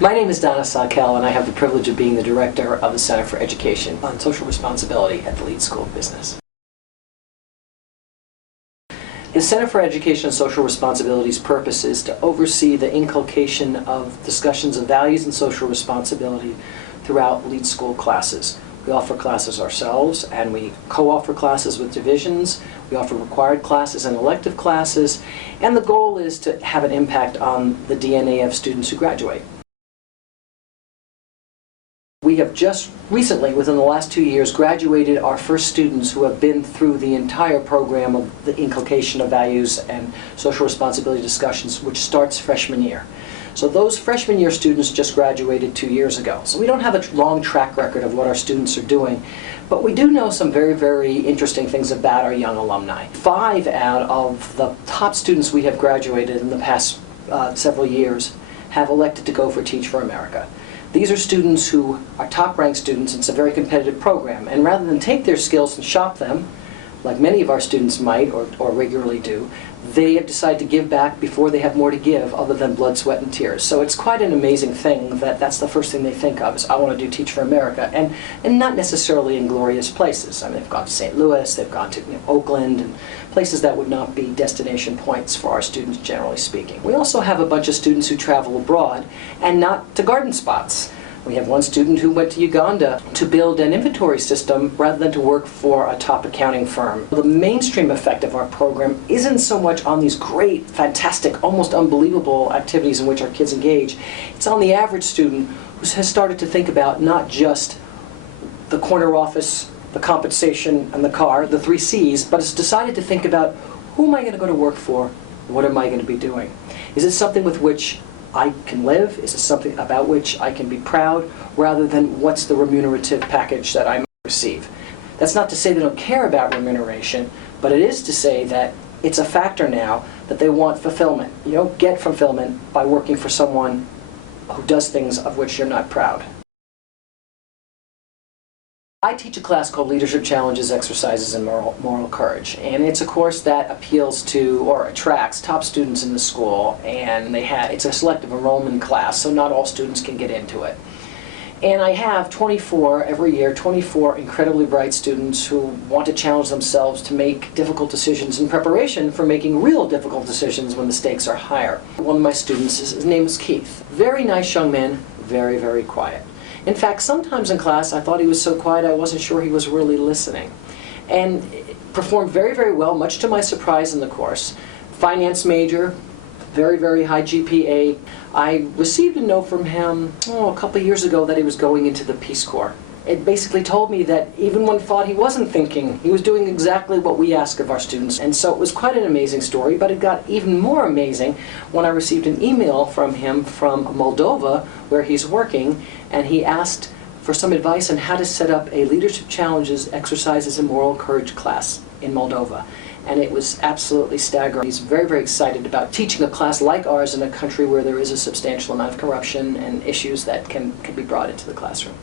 My name is Donna Sakel, and I have the privilege of being the director of the Center for Education on Social Responsibility at the Leeds School of Business. The Center for Education and Social Responsibility's purpose is to oversee the inculcation of discussions of values and social responsibility throughout Leeds School classes. We offer classes ourselves, and we co-offer classes with divisions. We offer required classes and elective classes, and the goal is to have an impact on the DNA of students who graduate. We have just recently, within the last 2 years, graduated our first students who have been through the entire program of the inculcation of values and social responsibility discussions, which starts freshman year. So those freshman year students just graduated 2 years ago. So we don't have a long track record of what our students are doing, but we do know some very, very interesting things about our young alumni. 5 out of the top students we have graduated in the past several years have elected to go for Teach for America. These are students who are top-ranked students. It's a very competitive program, and rather than take their skills and shop them, like many of our students might or regularly do, they have decided to give back before they have more to give other than blood, sweat, and tears. So it's quite an amazing thing that that's the first thing they think of is, I want to do Teach for America, and not necessarily in glorious places. I mean, they've gone to St. Louis, they've gone to Oakland, and places that would not be destination points for our students, generally speaking. We also have a bunch of students who travel abroad, and not to garden spots. We have one student who went to Uganda to build an inventory system rather than to work for a top accounting firm. The mainstream effect of our program isn't so much on these great, fantastic, almost unbelievable activities in which our kids engage. It's on the average student who has started to think about not just the corner office, the compensation, and the car, the 3 C's, but has decided to think about, who am I going to go to work for? What am I going to be doing? Is it something with which I can live? Is it something about which I can be proud, rather than what's the remunerative package that I might receive? That's not to say they don't care about remuneration, but it is to say that it's a factor now that they want fulfillment. You don't get fulfillment by working for someone who does things of which you're not proud. I teach a class called Leadership Challenges, Exercises, and Moral Courage, and it's a course that appeals to or attracts top students in the school, and it's a selective enrollment class, so not all students can get into it. And I have 24 every year, 24 incredibly bright students who want to challenge themselves to make difficult decisions in preparation for making real difficult decisions when the stakes are higher. One of my students, his name is Keith. Very nice young man, very, very quiet. In fact, sometimes in class I thought he was so quiet I wasn't sure he was really listening. And performed very, very well, much to my surprise in the course. Finance major, very, very high GPA. I received a note from him a couple of years ago that he was going into the Peace Corps. It basically told me that even when thought he wasn't thinking, he was doing exactly what we ask of our students. And so it was quite an amazing story, but it got even more amazing when I received an email from him from Moldova, where he's working, and he asked for some advice on how to set up a Leadership Challenges, Exercises, and Moral Courage class in Moldova. And it was absolutely staggering. He's very, very excited about teaching a class like ours in a country where there is a substantial amount of corruption and issues that can be brought into the classroom.